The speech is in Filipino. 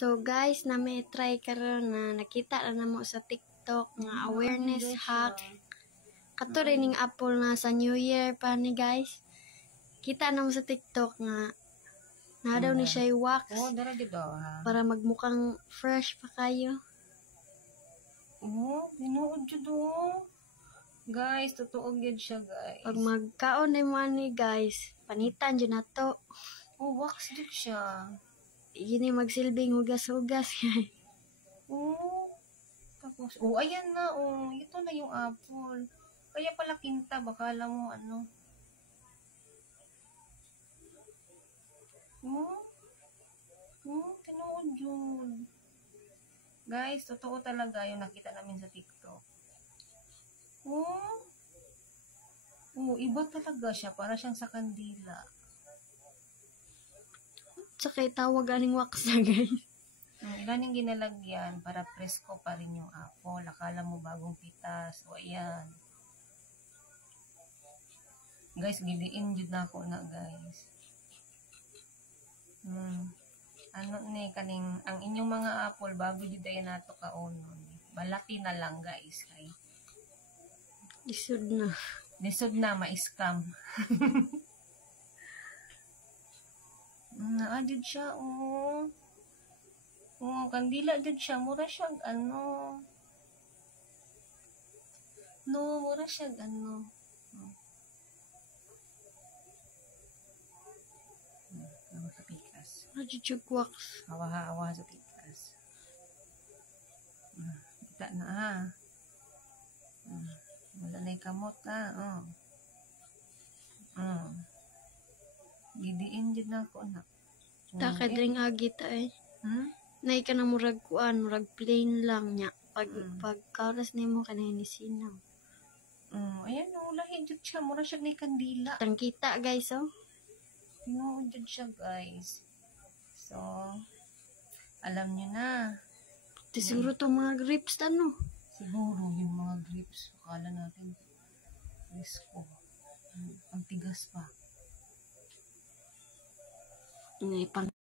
So guys, na may try karon na nakita na namo sa TikTok nga awareness hack. Kato rin yung apple na sa New Year pa ni guys. Kita na mo sa TikTok nga na daw ni siya wax dara gid para magmukhang fresh pa kayo. Binuod jud Guys, totoo gid siya, guys. Pag magkaon ni mo ani guys, panitan jud nato. Wax jud siya. Gini magsilbing hugas-hugas guys. Tapos, ayan na, ito na yung apple. Kaya pala kinta, baka lang mo, tinuod yun. Guys, totoo talaga yung nakita namin sa TikTok. Iba talaga siya, para siyang sa kandila. Tsaka tawag aning wax na guys. Ilan yung ginalagyan para presko pa rin yung apple. Akala mo bagong pitas. Ayan. Guys, gidiin jud na ako na guys. Kaning ang inyong mga apple bago jud ay nato kaonon. Balati na lang guys kay. Lisod na ma-scam. Naadid siya kandila jud siya, mura siya mura siya sa pikas. Jud wax. Awa sa pikas. Kita na wala na yung kamot Gidiin jud na ako na. Takad ring agit ay. Nay ka na murag kuan, murag plain lang nya. Pag kauras nimo kanay ni sinaw. Ayan lahi jud siya, mura siya ni kandila. Tangkita guys Tinuod jud siya guys. So, alam niyo na. Siguro to mga grapes Siguro yung mga grapes, akala natin presko. Ang tigas pa. Pang